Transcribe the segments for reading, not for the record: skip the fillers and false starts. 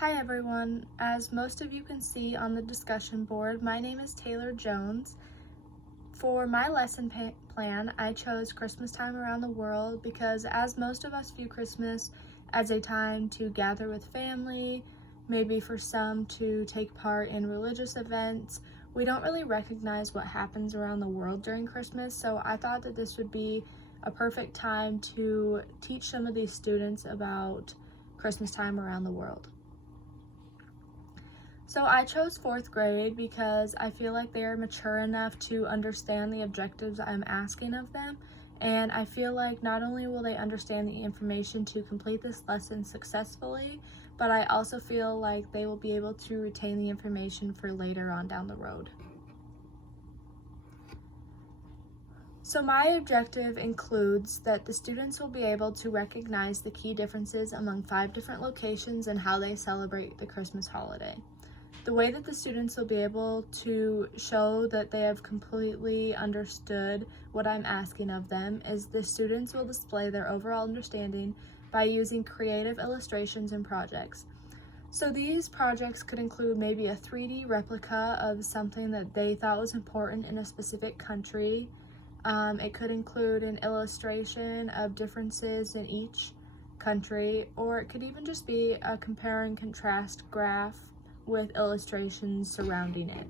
Hi everyone. As most of you can see on the discussion board, my name is Taylor Jones. For my lesson plan, I chose Christmas time around the world because as most of us view Christmas as a time to gather with family, maybe for some to take part in religious events, we don't really recognize what happens around the world during Christmas, so I thought that this would be a perfect time to teach some of these students about Christmas time around the world. So I chose 4th grade because I feel like they are mature enough to understand the objectives I'm asking of them, and I feel like not only will they understand the information to complete this lesson successfully, but I also feel like they will be able to retain the information for later on down the road. So my objective includes that the students will be able to recognize the key differences among 5 different locations and how they celebrate the Christmas holiday. The way that the students will be able to show that they have completely understood what I'm asking of them is the students will display their overall understanding by using creative illustrations and projects. So these projects could include maybe a 3D replica of something that they thought was important in a specific country. It could include an illustration of differences in each country, or it could even just be a compare and contrast graph with illustrations surrounding it.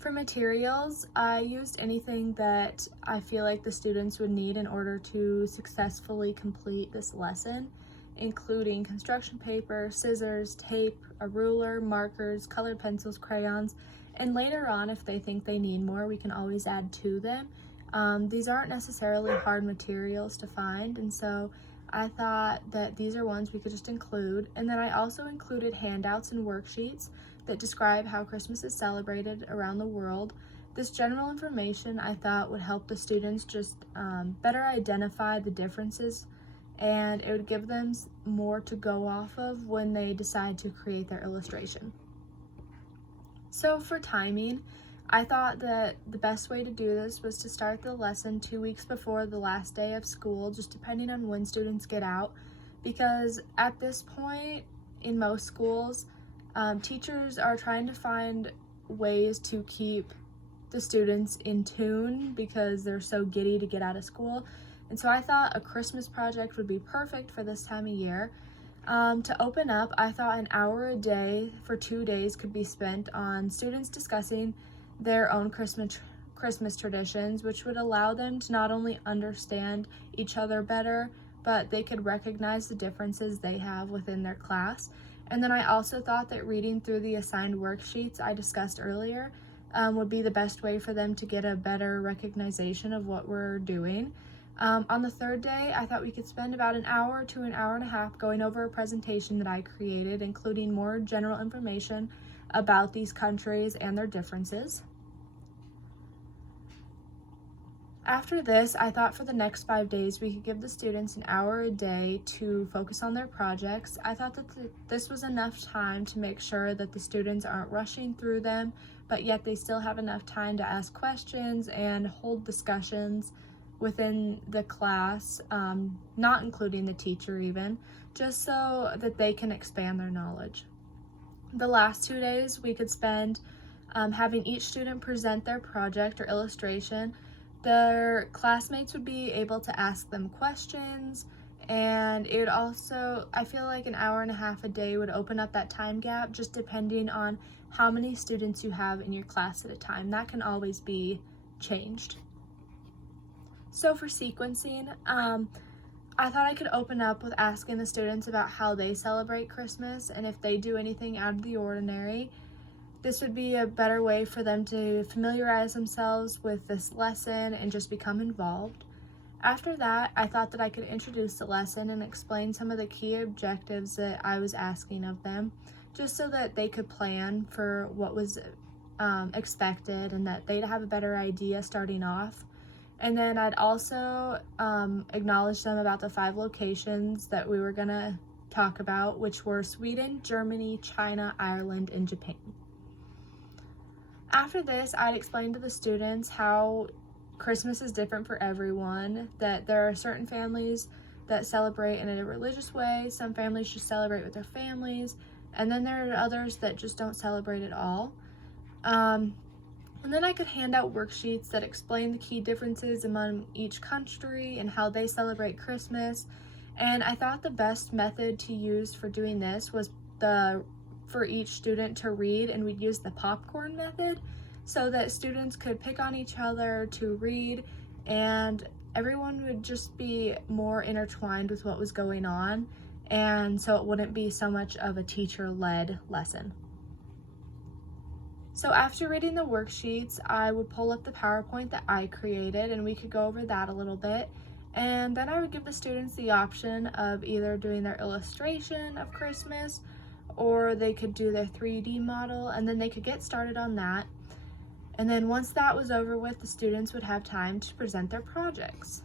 For materials, I used anything that I feel like the students would need in order to successfully complete this lesson, including construction paper, scissors, tape, a ruler, markers, colored pencils, crayons, and later on, if they think they need more, we can always add to them. These aren't necessarily hard materials to find, and so I thought that these are ones we could just include. And then I also included handouts and worksheets that describe how Christmas is celebrated around the world. This general information I thought would help the students just better identify the differences, and it would give them more to go off of when they decide to create their illustration. So for timing, I thought that the best way to do this was to start the lesson 2 weeks before the last day of school, just depending on when students get out, because at this point in most schools, teachers are trying to find ways to keep the students in tune because they're so giddy to get out of school. And so I thought a Christmas project would be perfect for this time of year. To open up, I thought an hour a day for 2 days could be spent on students discussing their own Christmas traditions, which would allow them to not only understand each other better, but they could recognize the differences they have within their class. And then I also thought that reading through the assigned worksheets I discussed earlier would be the best way for them to get a better recognition of what we're doing. On the 3rd day, I thought we could spend about an hour to an hour and a half going over a presentation that I created, including more general information about these countries and their differences. After this, I thought for the next 5 days we could give the students an hour a day to focus on their projects. I thought that this was enough time to make sure that the students aren't rushing through them, but yet they still have enough time to ask questions and hold discussions within the class, not including the teacher even, just so that they can expand their knowledge. The last 2 days we could spend having each student present their project or illustration. Their classmates would be able to ask them questions, and it would also, I feel like an hour and a half a day would open up that time gap, just depending on how many students you have in your class at a time. That can always be changed. So for sequencing, I thought I could open up with asking the students about how they celebrate Christmas and if they do anything out of the ordinary. This would be a better way for them to familiarize themselves with this lesson and just become involved. After that, I thought that I could introduce the lesson and explain some of the key objectives that I was asking of them, just so that they could plan for what was expected and that they'd have a better idea starting off. And then I'd also acknowledge them about the 5 locations that we were gonna talk about, which were Sweden, Germany, China, Ireland, and Japan. After this, I'd explain to the students how Christmas is different for everyone, that there are certain families that celebrate in a religious way. Some families just celebrate with their families. And then there are others that just don't celebrate at all. And then I could hand out worksheets that explain the key differences among each country and how they celebrate Christmas. And I thought the best method to use for doing this was for each student to read, and we'd use the popcorn method so that students could pick on each other to read, and everyone would just be more intertwined with what was going on, and so it wouldn't be so much of a teacher-led lesson. So after reading the worksheets, I would pull up the PowerPoint that I created, and we could go over that a little bit. And then I would give the students the option of either doing their illustration of Christmas, or they could do their 3D model, and then they could get started on that. And then once that was over with, the students would have time to present their projects.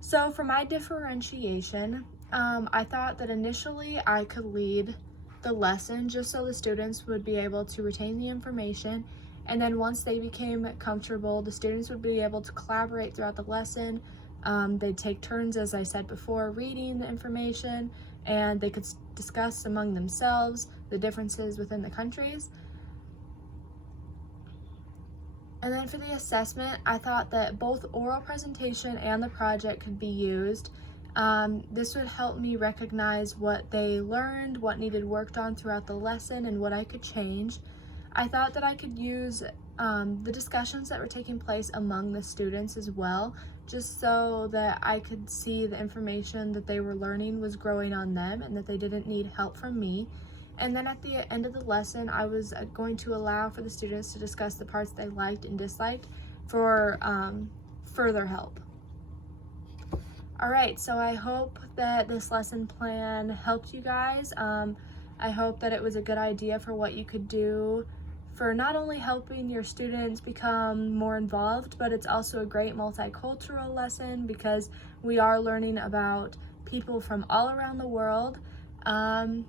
So for my differentiation, I thought that initially I could lead the lesson just so the students would be able to retain the information. And then once they became comfortable, the students would be able to collaborate throughout the lesson. They'd take turns, as I said before, reading the information, and they could discuss among themselves the differences within the countries. And then for the assessment, I thought that both oral presentation and the project could be used. This would help me recognize what they learned, what needed worked on throughout the lesson, and what I could change. I thought that I could use the discussions that were taking place among the students as well, just so that I could see the information that they were learning was growing on them and that they didn't need help from me. And then at the end of the lesson, I was going to allow for the students to discuss the parts they liked and disliked for further help. All right, so I hope that this lesson plan helped you guys. I hope that it was a good idea for what you could do for not only helping your students become more involved, but it's also a great multicultural lesson because we are learning about people from all around the world. And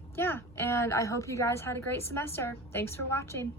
I hope you guys had a great semester. Thanks for watching.